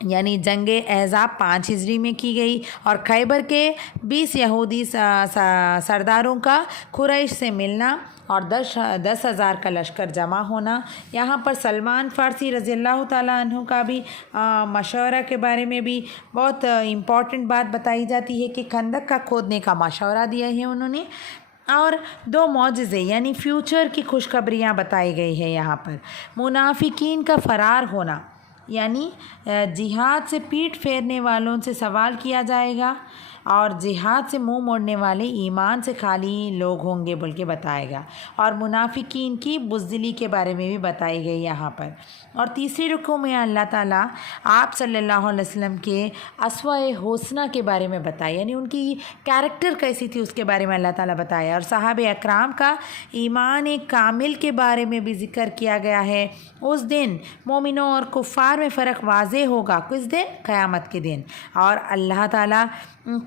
یعنی جنگ احزاب 5 ہجری میں کی گئی، اور خیبر کے 20 یہودی سرداروں کا قریش سے ملنا اور 10,000 کا لشکر جمع ہونا۔ یہاں پر سلمان فارسی رضی اللہ تعالیٰ عنہ کا بھی مشورہ کے بارے میں بھی بہت امپورٹنٹ بات بتائی جاتی ہے کہ خندق کا کھودنے کا مشورہ دیا ہے انہوں نے، اور 2 معجزے یعنی فیوچر کی خوشخبریاں بتائی گئی ہے یہاں پر۔ منافقین کا فرار ہونا، یعنی جہاد سے پیٹھ پھیرنے والوں سے سوال کیا جائے گا، اور جہاد سے منہ موڑنے والے ایمان سے خالی لوگ ہوں گے بول کے بتائے گا، اور منافقین کی بزدلی کے بارے میں بھی بتائی گئی یہاں پر۔ اور تیسری رکوع میں اللہ تعالیٰ آپ صلی اللہ علیہ وسلم کے اسوہ حسنہ کے بارے میں بتایا، یعنی ان کی کیریکٹر کیسی تھی اس کے بارے میں اللہ تعالیٰ بتایا، اور صحابہ اکرام کا ایمان کامل کے بارے میں بھی ذکر کیا گیا ہے۔ اس دن مومنوں اور کفار میں فرق واضح ہوگا، کس دن؟ قیامت کے دن، اور اللہ تعالیٰ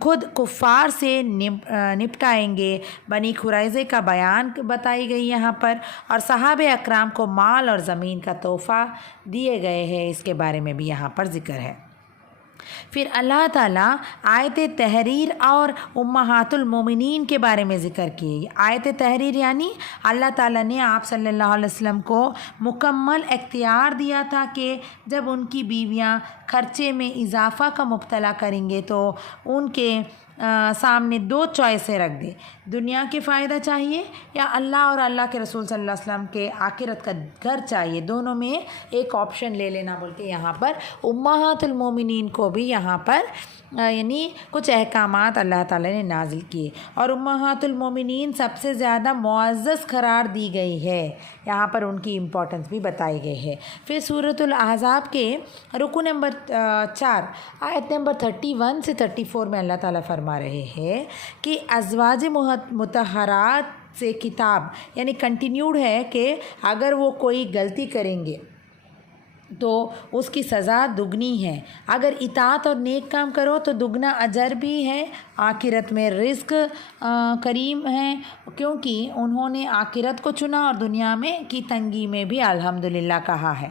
خود کفار سے نپٹائیں گے۔ بنی قریظہ کا بیان بتائی گئی یہاں پر، اور صحابہ اکرام کو مال اور زمین کا تحفہ دیے گئے ہیں، اس کے بارے میں بھی یہاں پر ذکر ہے۔ پھر اللہ تعالیٰ آیت تحریر اور امہات المومنین کے بارے میں ذکر کی۔ آیت تحریر یعنی اللہ تعالیٰ نے آپ صلی اللہ علیہ وسلم کو مکمل اختیار دیا تھا کہ جب ان کی بیویاں خرچے میں اضافہ کا مبتلا کریں گے تو ان کے سامنے 2 چوائسیں رکھ دے، دنیا کے فائدہ چاہیے یا اللہ اور اللہ کے رسول صلی اللہ علیہ وسلم کے آخرت کا گھر چاہیے، دونوں میں ایک آپشن لے لینا بول کے یہاں پر امہات المومنین کو بھی یہاں پر یعنی کچھ احکامات اللہ تعالیٰ نے نازل کیے، اور امہات المومنین سب سے زیادہ معزز قرار دی گئی ہے، یہاں پر ان کی امپورٹنس بھی بتائی گئی ہے۔ پھر سورۃ الاحزاب کے رکوع نمبر 4 آیت نمبر 31 سے 34 میں اللہ تعالیٰ فرما رہے ہیں کہ ازواج مطہرات سے کتاب یعنی کنٹینیوڈ ہے کہ اگر وہ کوئی غلطی کریں گے تو اس کی سزا دگنی ہے، اگر اطاعت اور نیک کام کرو تو دگنا اجر بھی ہے، آخرت میں رزق کریم ہے، کیونکہ انہوں نے آخرت کو چنا اور دنیا میں کی تنگی میں بھی الحمدللہ کہا ہے۔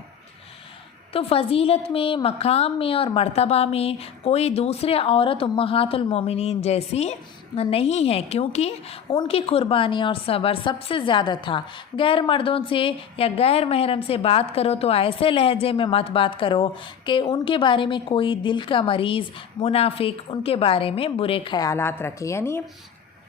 تو فضیلت میں، مقام میں اور مرتبہ میں کوئی دوسرے عورت امہات المومنین جیسی نہیں ہے، کیونکہ ان کی قربانی اور صبر سب سے زیادہ تھا۔ غیر مردوں سے یا غیر محرم سے بات کرو تو ایسے لہجے میں مت بات کرو کہ ان کے بارے میں کوئی دل کا مریض منافق ان کے بارے میں برے خیالات رکھے، یعنی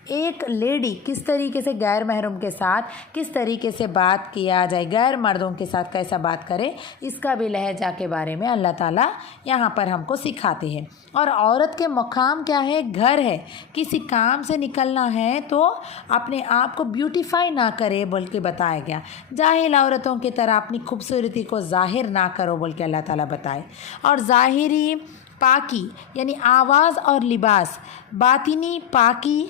ایک لیڈی کس طریقے سے غیر محرم کے ساتھ کس طریقے سے بات کیا جائے، غیر مردوں کے ساتھ کیسا بات کرے، اس کا بھی لہجہ کے بارے میں اللہ تعالیٰ یہاں پر ہم کو سکھاتے ہیں۔ اور عورت کے مقام کیا ہے؟ گھر ہے، کسی کام سے نکلنا ہے تو اپنے آپ کو بیوٹیفائی نہ کرے بول کے بتایا گیا، جاہل عورتوں کی طرح اپنی خوبصورتی کو ظاہر نہ کرو بول کے اللہ تعالیٰ بتائے، اور ظاہری پاکی یعنی آواز اور لباس، باطنی پاکی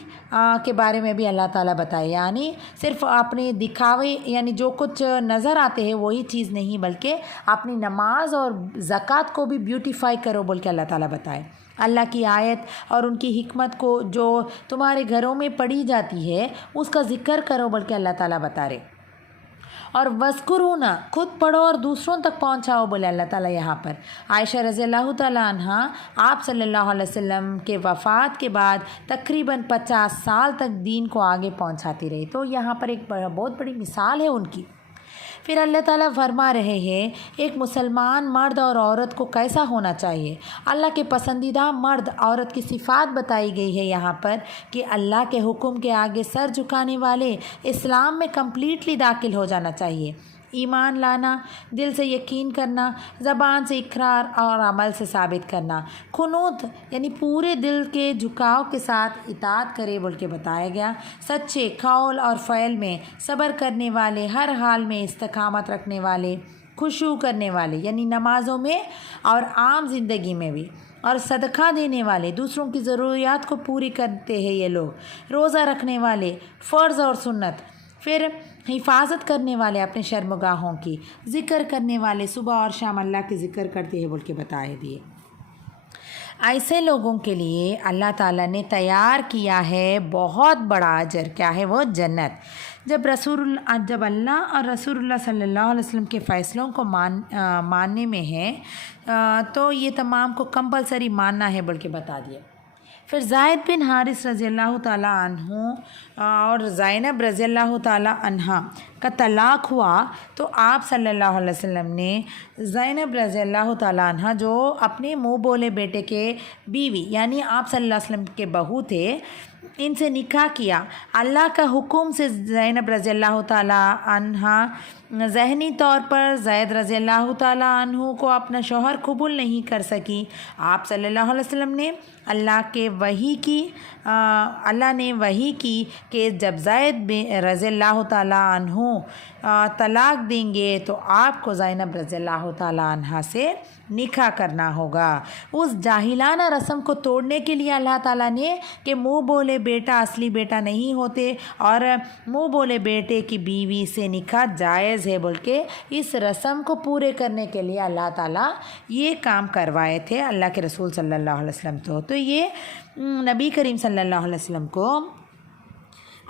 کے بارے میں بھی اللہ تعالیٰ بتائے، یعنی صرف اپنے دکھاوے یعنی جو کچھ نظر آتے ہیں وہی چیز نہیں، بلکہ اپنی نماز اور زکوٰۃ کو بھی بیوٹیفائی کرو بول کے اللہ تعالیٰ بتائے۔ اللہ کی آیت اور ان کی حکمت کو جو تمہارے گھروں میں پڑھی جاتی ہے اس کا ذکر کرو بول کے اللہ تعالیٰ بتا رہے، اور وذکرون خود پڑھو اور دوسروں تک پہنچاؤ بولے اللہ تعالیٰ یہاں پر۔ عائشہ رضی اللہ تعالیٰ عنہ آپ صلی اللہ علیہ وسلم کے وفات کے بعد تقریباً 50 سال تک دین کو آگے پہنچاتی رہی، تو یہاں پر ایک بہت بڑی مثال ہے ان کی۔ پھر اللہ تعالیٰ فرما رہے ہیں ایک مسلمان مرد اور عورت کو کیسا ہونا چاہیے۔ اللہ کے پسندیدہ مرد عورت کی صفات بتائی گئی ہے یہاں پر کہ اللہ کے حکم کے آگے سر جھکانے والے، اسلام میں کمپلیٹلی داخل ہو جانا چاہیے، ایمان لانا، دل سے یقین کرنا، زبان سے اقرار اور عمل سے ثابت کرنا، قنوت یعنی پورے دل کے جھکاؤ کے ساتھ اطاعت کرے بول کے بتایا گیا، سچے قول اور فعل میں صبر کرنے والے، ہر حال میں استقامت رکھنے والے، خشوع کرنے والے یعنی نمازوں میں اور عام زندگی میں بھی، اور صدقہ دینے والے، دوسروں کی ضروریات کو پوری کرتے ہیں یہ لوگ، روزہ رکھنے والے، فرض اور سنت، پھر حفاظت کرنے والے اپنے شرمگاہوں کی، ذکر کرنے والے، صبح اور شام اللہ کے ذکر کرتے ہیں بول کے بتائے دیے۔ ایسے لوگوں کے لیے اللہ تعالیٰ نے تیار کیا ہے بہت بڑا اجر، کیا ہے وہ؟ جنت۔ جب اللہ اور رسول اللہ صلی اللہ علیہ وسلم کے فیصلوں کو ماننے میں ہے تو یہ تمام کو کمپلسری ماننا ہے بلکہ بتا دیا۔ پھر زید بن حارث رضی اللہ تعالیٰ عنہ اور زینب رضی اللہ تعالیٰ عنہا کا طلاق ہوا تو آپ صلی اللہ علیہ وسلم نے زینب رضی اللہ تعالیٰ عنہ جو اپنے منہ بولے بیٹے کے بیوی یعنی آپ صلی اللہ علیہ وسلم کے بہو تھے ان سے نکاح کیا۔ اللہ کا حکم سے زینب رضی اللہ تعالیٰ عنہا ذہنی طور پر زید رضی اللہ تعالیٰ عنہ کو اپنا شوہر قبول نہیں کر سکی۔ آپ صلی اللہ علیہ وسلم نے اللہ نے وحی کی کہ جب زید رضی اللہ تعالیٰ عنہ طلاق دیں گے تو آپ کو زینب رضی اللہ تعالیٰ عنہ سے نکاح کرنا ہوگا۔ اس جاہلانہ رسم کو توڑنے کے لیے اللہ تعالیٰ نے کہ منہ بولے بیٹا اصلی بیٹا نہیں ہوتے اور منہ بولے بیٹے کی بیوی سے نکاح جائز ہے بول کے اس رسم کو پورے کرنے کے لیے اللہ تعالیٰ یہ کام کروائے تھے اللہ کے رسول صلی اللہ علیہ وسلم تو یہ نبی کریم صلی اللہ علیہ وسلم کو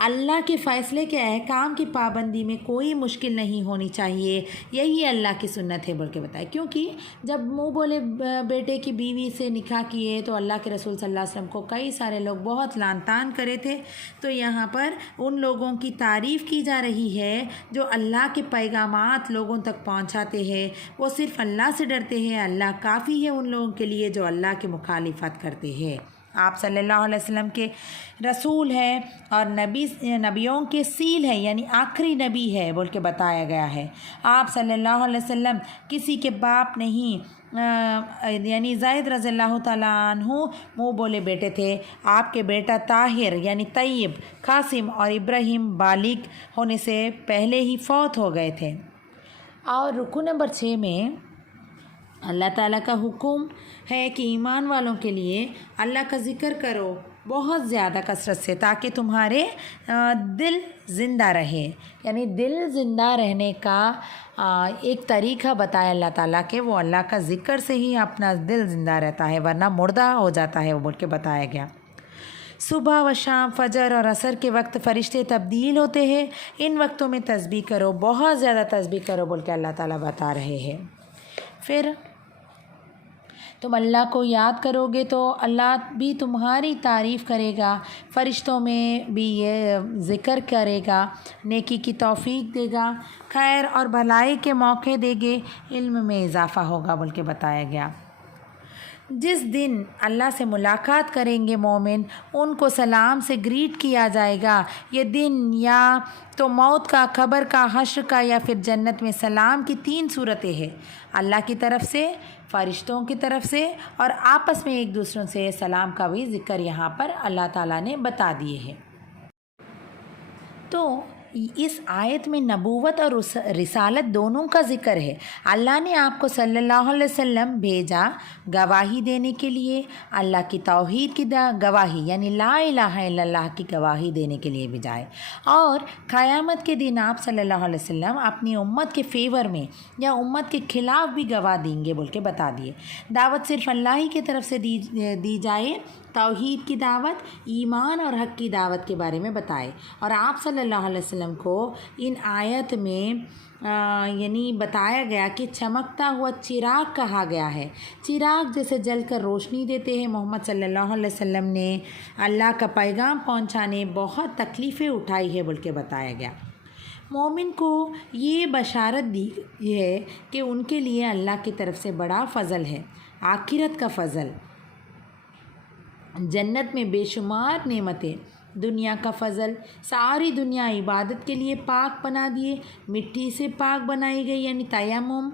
اللہ کے فیصلے کے احکام کی پابندی میں کوئی مشکل نہیں ہونی چاہیے، یہی اللہ کی سنت ہے بول کے بتائے۔ کیونکہ جب منہ بولے بیٹے کی بیوی سے نکاح کیے تو اللہ کے رسول صلی اللہ علیہ وسلم کو کئی سارے لوگ بہت لعن طعن کرے تھے، تو یہاں پر ان لوگوں کی تعریف کی جا رہی ہے جو اللہ کے پیغامات لوگوں تک پہنچاتے ہیں، وہ صرف اللہ سے ڈرتے ہیں، اللہ کافی ہے ان لوگوں کے لیے جو اللہ کی مخالفت کرتے ہیں۔ آپ صلی اللہ علیہ وسلم کے رسول ہے اور نبیوں کے سیل ہے یعنی آخری نبی ہے بول کے بتایا گیا ہے۔ آپ صلی اللہ علیہ وسلم کسی کے باپ نہیں یعنی زید رضی اللہ تعالیٰ عنہ منہ بولے بیٹے تھے۔ آپ کے بیٹا طاہر یعنی طیب، قاسم اور ابراہیم بالغ ہونے سے پہلے ہی فوت ہو گئے تھے۔ اور رکو نمبر 6 میں اللہ تعالیٰ کا حکم ہے کہ ایمان والوں کے لیے اللہ کا ذکر کرو بہت زیادہ کثرت سے تاکہ تمہارے دل زندہ رہے، یعنی دل زندہ رہنے کا ایک طریقہ بتایا اللہ تعالیٰ کہ وہ اللہ کا ذکر سے ہی اپنا دل زندہ رہتا ہے ورنہ مردہ ہو جاتا ہے وہ بول کے بتایا گیا۔ صبح و شام، فجر اور عصر کے وقت فرشتے تبدیل ہوتے ہیں، ان وقتوں میں تسبیح کرو، بہت زیادہ تسبیح کرو بول کے اللہ تعالیٰ بتا رہے ہیں۔ پھر تم اللہ کو یاد کرو گے تو اللہ بھی تمہاری تعریف کرے گا، فرشتوں میں بھی یہ ذکر کرے گا، نیکی کی توفیق دے گا، خیر اور بھلائی کے موقع دے گے، علم میں اضافہ ہوگا بول کے بتایا گیا۔ جس دن اللہ سے ملاقات کریں گے مومن ان کو سلام سے گریٹ کیا جائے گا۔ یہ دن یا تو موت کا، قبر کا، حشر کا یا پھر جنت میں سلام کی 3 صورتیں ہیں، اللہ کی طرف سے، فرشتوں کی طرف سے اور آپس میں ایک دوسروں سے سلام کا بھی ذکر یہاں پر اللہ تعالیٰ نے بتا دیے ہیں۔ تو اس آیت میں نبوت اور رسالت دونوں کا ذکر ہے۔ اللہ نے آپ کو صلی اللہ علیہ وسلم بھیجا گواہی دینے کے لیے، اللہ کی توحید کی گواہی یعنی لا الہ الا اللہ کی گواہی دینے کے لیے بھیجا ہے، اور قیامت کے دن آپ صلی اللہ علیہ وسلم اپنی امت کے فیور میں یا امت کے خلاف بھی گواہ دیں گے بول کے بتا دیے۔ دعوت صرف اللہ ہی کی طرف سے دی جائے، توحید کی دعوت، ایمان اور حق کی دعوت کے بارے میں بتائے، اور آپ صلی اللہ علیہ وسلم کو ان آیت میں یعنی بتایا گیا کہ چمکتا ہوا چراغ کہا گیا ہے۔ چراغ جیسے جل کر روشنی دیتے ہیں۔ محمد صلی اللہ علیہ وسلم نے اللہ کا پیغام پہنچانے بہت تکلیفیں اٹھائی ہے بول کے بتایا گیا۔ مومن کو یہ بشارت دی ہے کہ ان کے لیے اللہ کی طرف سے بڑا فضل ہے، آخرت کا فضل، جنت میں بے شمار نعمتیں، دنیا کا فضل، ساری دنیا عبادت کے لیے پاک بنا دیے، مٹی سے پاک بنائی گئی یعنی تیمم،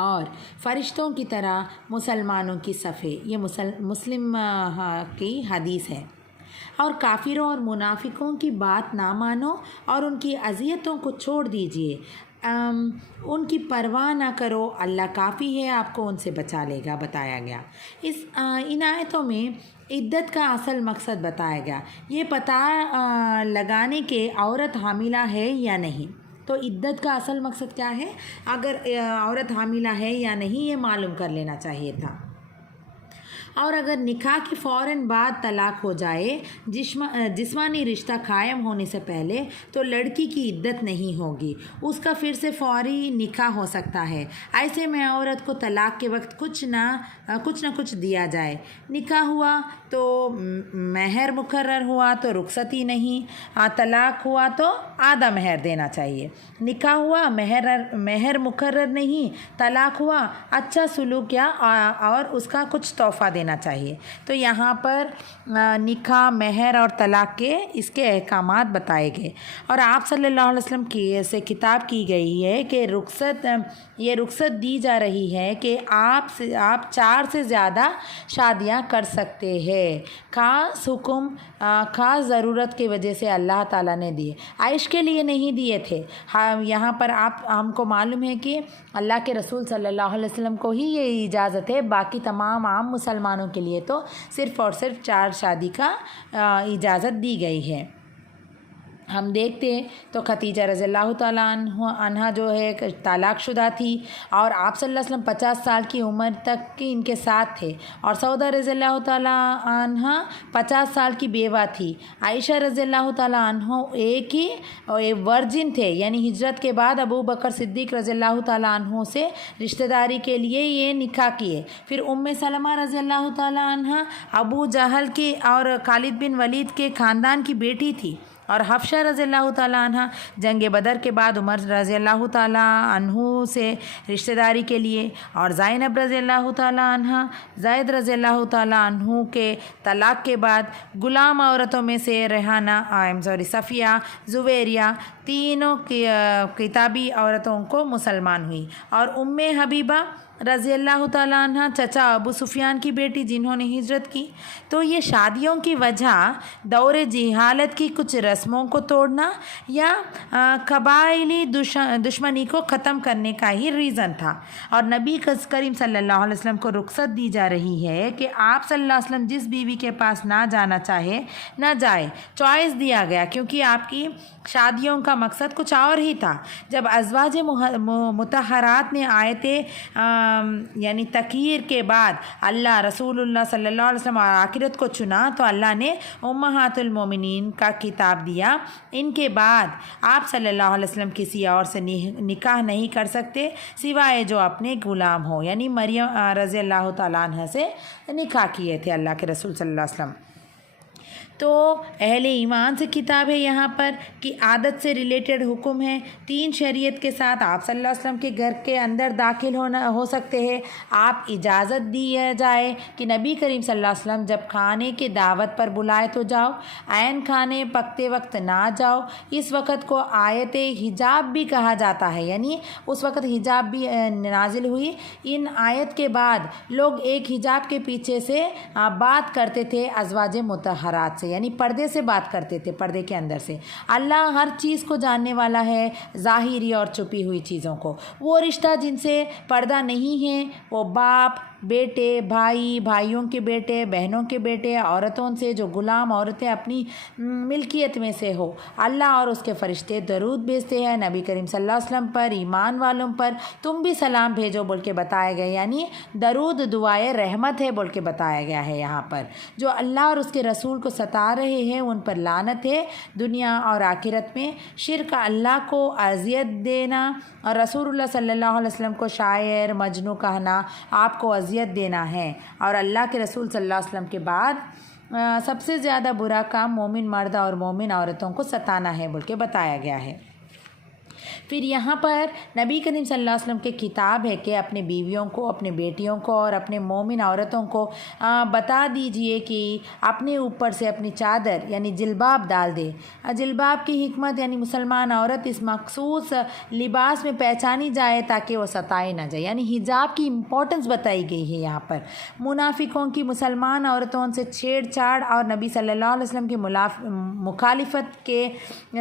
اور فرشتوں کی طرح مسلمانوں کی صفیں، یہ مسلم کی حدیث ہے۔ اور کافروں اور منافقوں کی بات نہ مانو اور ان کی اذیتوں کو چھوڑ دیجیے، ان کی پرواہ نہ کرو، اللہ کافی ہے، آپ کو ان سے بچا لے گا بتایا گیا۔ ان آیتوں میں عدت کا اصل مقصد بتایا گیا، یہ پتہ لگانے کے عورت حاملہ ہے یا نہیں۔ تو عدت کا اصل مقصد کیا ہے؟ اگر عورت حاملہ ہے یا نہیں یہ معلوم کر لینا چاہیے تھا۔ اور اگر نکاح کے فوراً بعد طلاق ہو جائے جسمانی رشتہ قائم ہونے سے پہلے تو لڑکی کی عدت نہیں ہوگی، اس کا پھر سے فوری نکاح ہو سکتا ہے۔ ایسے میں عورت کو طلاق کے وقت کچھ نہ کچھ دیا جائے۔ نکاح ہوا تو مہر مقرر ہوا تو رخصتی نہیں، طلاق ہوا تو آدھا مہر دینا چاہیے۔ نکاح ہوا مہر مقرر نہیں، طلاق ہوا اچھا سلوک کیا اور اس کا کچھ تحفہ دینا چاہیے۔ تو یہاں پر نکاح، مہر اور طلاق کے اس کے احکامات بتائے گئے، اور آپ صلی اللہ علیہ وسلم سے خطاب کی گئی ہے کہ یہ رخصت دی جا رہی ہے کہ آپ 4 سے زیادہ شادیاں کر سکتے ہیں۔ خاص حکم خاص ضرورت کی وجہ سے اللہ تعالیٰ نے دیے، عائش کے لیے نہیں دیے تھے۔ یہاں پر ہم کو معلوم ہے کہ اللہ کے رسول صلی اللہ علیہ وسلم کو ہی یہ اجازت ہے، باقی تمام عام مسلمانوں کے لیے تو صرف اور صرف 4 شادی کا اجازت دی گئی ہے۔ ہم دیکھتے ہیں تو خدیجہ رضی اللہ تعالیٰ عنہ جو ہے طلاق شدہ تھی، اور آپ صلی اللہ علیہ وسلم 50 سال کی عمر تک کی ان کے ساتھ تھے، اور سعودہ رضی اللہ تعالیٰ عنہ 50 سال کی بیوہ تھی۔ عائشہ رضی اللہ تعالیٰ عنہ ایک ہی ورجن تھے، یعنی ہجرت کے بعد ابو بکر صدیق رضی اللہ تعالیٰ عنہ سے رشتہ داری کے لیے یہ نکاح کیے۔ پھر ام سلمہ رضی اللہ تعالیٰ عنہ ابو جہل کی اور خالد بن ولید کے خاندان کی بیٹی تھی، اور حفصہ رضی اللہ تعالیٰ عنہ جنگ بدر کے بعد عمر رضی اللہ تعالیٰ عنہ سے رشتہ داری کے لیے، اور زینب رضی اللہ تعالیٰ عنہ زید رضی اللہ تعالیٰ عنہ کے طلاق کے بعد غلام عورتوں میں سے ریحانہ صفیہ زویریہ تینوں کتابی عورتوں کو مسلمان ہوئی، اور ام حبیبہ رضی اللہ تعالیٰ عنہ چچا ابو سفیان کی بیٹی جنہوں نے ہجرت کی۔ تو یہ شادیوں کی وجہ دور جہالت کی کچھ رسموں کو توڑنا یا قبائلی دشمنی کو ختم کرنے کا ہی ریزن تھا، اور نبی کریم صلی اللہ علیہ وسلم کو رخصت دی جا رہی ہے کہ آپ صلی اللہ علیہ وسلم جس بیوی کے پاس نہ جانا چاہے نہ جائے، چوائس دیا گیا، کیونکہ آپ کی شادیوں کا مقصد کچھ اور ہی تھا۔ جب ازواج مطہرات نے آیتیں یعنی تطہیر کے بعد اللہ، رسول اللہ صلی اللہ علیہ وسلم اور آخرت کو چنا، تو اللہ نے امہات المومنین کا خطاب دیا۔ ان کے بعد آپ صلی اللہ علیہ وسلم کسی اور سے نکاح نہیں کر سکتے سوائے جو اپنے غلام ہو، یعنی مریم رضی اللہ تعالیٰ عنہ سے نکاح کیے تھے اللہ کے رسول صلی اللہ علیہ وسلم۔ تو اہل ایمان سے کتاب ہے یہاں پر کہ عادت سے ریلیٹڈ حکم ہے۔ 3 شریعت کے ساتھ آپ صلی اللہ علیہ وسلم کے گھر کے اندر داخل ہو سکتے ہیں۔ آپ اجازت دی جائے کہ نبی کریم صلی اللہ علیہ وسلم جب کھانے کے دعوت پر بلائے تو جاؤ، عین کھانے پکتے وقت نہ جاؤ۔ اس وقت کو آیت حجاب بھی کہا جاتا ہے، یعنی اس وقت حجاب بھی نازل ہوئی۔ ان آیت کے بعد لوگ ایک حجاب کے پیچھے سے بات کرتے تھے ازواج مطہرات سے، یعنی پردے سے بات کرتے تھے، پردے کے اندر سے۔ اللہ ہر چیز کو جاننے والا ہے، ظاہری اور چھپی ہوئی چیزوں کو۔ وہ رشتہ جن سے پردہ نہیں ہے وہ باپ، بیٹے، بھائیوں کے بیٹے، بہنوں کے بیٹے، عورتوں سے جو غلام عورتیں اپنی ملکیت میں سے ہو۔ اللہ اور اس کے فرشتے درود بھیجتے ہیں نبی کریم صلی اللہ علیہ وسلم پر، ایمان والوں پر، تم بھی سلام بھیجو بول کے بتایا گیا، یعنی درود دعائے رحمت ہے بول کے بتایا گیا ہے یہاں پر۔ جو اللہ اور اس کے رسول کو ستا رہے ہیں ان پر لعنت ہے دنیا اور آخرت میں۔ شرک، اللہ کو اذیت دینا اور رسول اللہ صلی اللہ علیہ وسلم کو شاعر مجنون کہنا آپ کو اذیت دینا ہے، اور اللہ کے رسول صلی اللہ علیہ وسلم کے بعد سب سے زیادہ برا کام مومن مرد اور مومن عورتوں کو ستانا ہے بول کے بتایا گیا ہے۔ پھر یہاں پر نبی کریم صلی اللہ علیہ وسلم کے کتاب ہے کہ اپنے بیویوں کو، اپنے بیٹیوں کو اور اپنے مومن عورتوں کو بتا دیجئے کہ اپنے اوپر سے اپنی چادر یعنی جلباب ڈال دے۔ جلباب کی حکمت یعنی مسلمان عورت اس مخصوص لباس میں پہچانی جائے تاکہ وہ ستائی نہ جائے، یعنی حجاب کی امپورٹنس بتائی گئی ہے یہاں پر۔ منافقوں کی مسلمان عورتوں سے چھیڑ چھاڑ اور نبی صلی اللہ علیہ وسلم کی مخالفت کے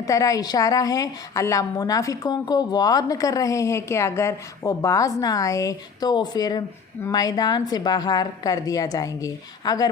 طرح اشارہ ہے۔ اللہ منافقوں کو وارن کر رہے ہیں کہ اگر وہ باز نہ آئے تو وہ پھر میدان سے باہر کر دیا جائیں گے۔ اگر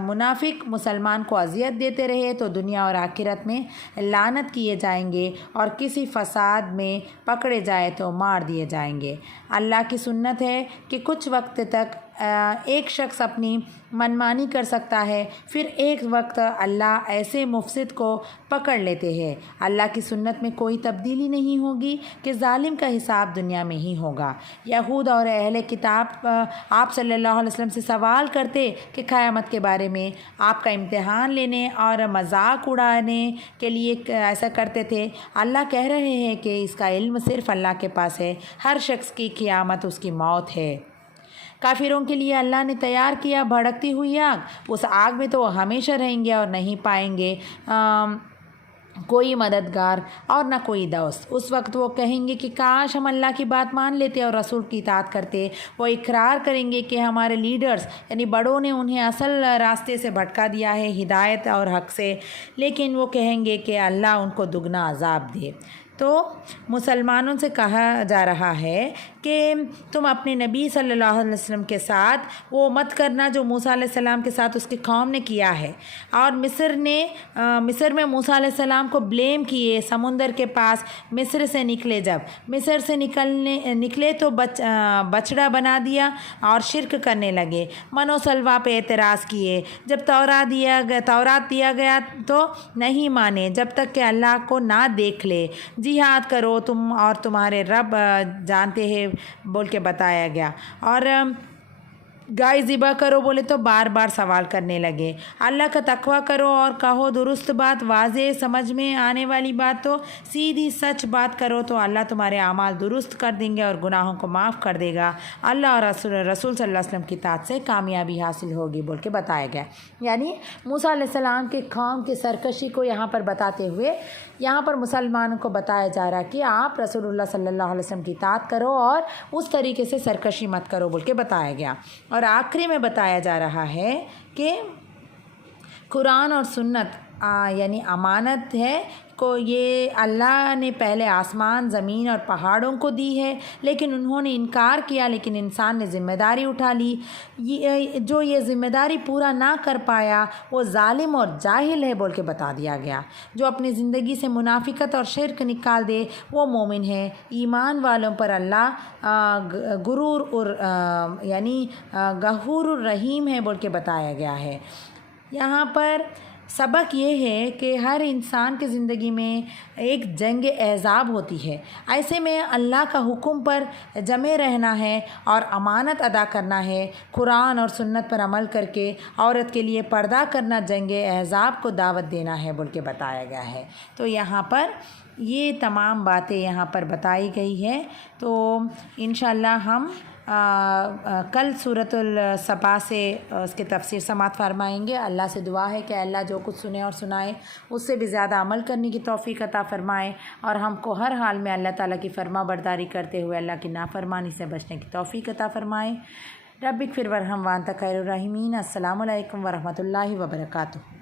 منافق مسلمان کو اذیت دیتے رہے تو دنیا اور آخرت میں لعنت کیے جائیں گے، اور کسی فساد میں پکڑے جائے تو مار دیے جائیں گے۔ اللہ کی سنت ہے کہ کچھ وقت تک ایک شخص اپنی منمانی کر سکتا ہے، پھر ایک وقت اللہ ایسے مفسد کو پکڑ لیتے ہیں۔ اللہ کی سنت میں کوئی تبدیلی نہیں ہوگی کہ ظالم کا حساب دنیا میں ہی ہوگا۔ یہود اور اہل کتاب آپ صلی اللہ علیہ وسلم سے سوال کرتے کہ قیامت کے بارے میں، آپ کا امتحان لینے اور مذاق اڑانے کے لیے ایسا کرتے تھے۔ اللہ کہہ رہے ہیں کہ اس کا علم صرف اللہ کے پاس ہے، ہر شخص کی قیامت اس کی موت ہے۔ کافروں کے لیے اللہ نے تیار کیا بھڑکتی ہوئی آگ، اس آگ میں تو وہ ہمیشہ رہیں گے اور نہیں پائیں گے کوئی مددگار اور نہ کوئی دوست۔ اس وقت وہ کہیں گے کہ کاش ہم اللہ کی بات مان لیتے اور رسول کی اطاعت کرتے۔ وہ اقرار کریں گے کہ ہمارے لیڈرز یعنی بڑوں نے انہیں اصل راستے سے بھٹکا دیا ہے، ہدایت اور حق سے، لیکن وہ کہیں گے کہ اللہ ان کو دگنا عذاب دے۔ تو مسلمانوں سے کہا جا رہا ہے کہ تم اپنے نبی صلی اللہ علیہ وسلم کے ساتھ وہ مت کرنا جو موسیٰ علیہ السلام کے ساتھ اس کی قوم نے کیا ہے، اور مصر میں موسیٰ علیہ السلام کو بلیم کیے۔ سمندر کے پاس مصر سے نکلے، جب مصر سے نکلے تو بچڑا بنا دیا اور شرک کرنے لگے، من و سلوا پہ اعتراض کیے۔ جب تورات دیا گیا تو نہیں مانے جب تک کہ اللہ کو نہ دیکھ لے۔ جہاد کرو تم اور تمہارے رب جانتے ہیں بول کے بتایا گیا، اور گائے ذبح کرو بولے تو بار بار سوال کرنے لگے۔ اللہ کا تقویٰ کرو اور کہو درست بات، واضح سمجھ میں آنے والی بات، تو سیدھی سچ بات کرو تو اللہ تمہارے اعمال درست کر دیں گے اور گناہوں کو معاف کر دے گا۔ اللہ اور رسول صلی اللہ علیہ وسلم کی اطاعت سے کامیابی حاصل ہوگی بول کے بتایا گیا۔ یعنی موسیٰ علیہ السلام کے قوم کی سرکشی کو یہاں پر بتاتے ہوئے یہاں پر مسلمانوں کو بتایا جا رہا کہ آپ رسول اللہ صلی اللہ علیہ وسلم کی اطاعت کرو اور اس طریقے سے سرکشی مت کرو بول کے بتایا گیا۔ اور آخری میں بتایا جا رہا ہے کہ قرآن اور سنت یعنی امانت ہے کو یہ اللہ نے پہلے آسمان، زمین اور پہاڑوں کو دی ہے، لیکن انہوں نے انکار کیا، لیکن انسان نے ذمہ داری اٹھا لی۔ جو یہ ذمہ داری پورا نہ کر پایا وہ ظالم اور جاہل ہے بول کے بتا دیا گیا۔ جو اپنی زندگی سے منافقت اور شرک نکال دے وہ مومن ہے۔ ایمان والوں پر اللہ یعنی غفور الرحیم ہے بول کے بتایا گیا ہے۔ یہاں پر سبق یہ ہے کہ ہر انسان کی زندگی میں ایک جنگ احزاب ہوتی ہے، ایسے میں اللہ کا حکم پر جمے رہنا ہے اور امانت ادا کرنا ہے، قرآن اور سنت پر عمل کر کے عورت کے لیے پردہ کرنا جنگ احزاب کو دعوت دینا ہے بول کے بتایا گیا ہے۔ تو یہاں پر یہ تمام باتیں یہاں پر بتائی گئی ہے۔ تو انشاءاللہ ہم کل سورۃ الصبا سے اس کے تفسیر سماعت فرمائیں گے۔ اللہ سے دعا ہے کہ اللہ جو کچھ سنے اور سنائے اس سے بھی زیادہ عمل کرنے کی توفیق عطا فرمائے، اور ہم کو ہر حال میں اللہ تعالیٰ کی فرما برداری کرتے ہوئے اللہ کی نافرمانی سے بچنے کی توفیق عطا فرمائے۔ رب اغفر وارحم وانت خیر الراحمین۔ السلام علیکم ورحمۃ اللہ وبرکاتہ۔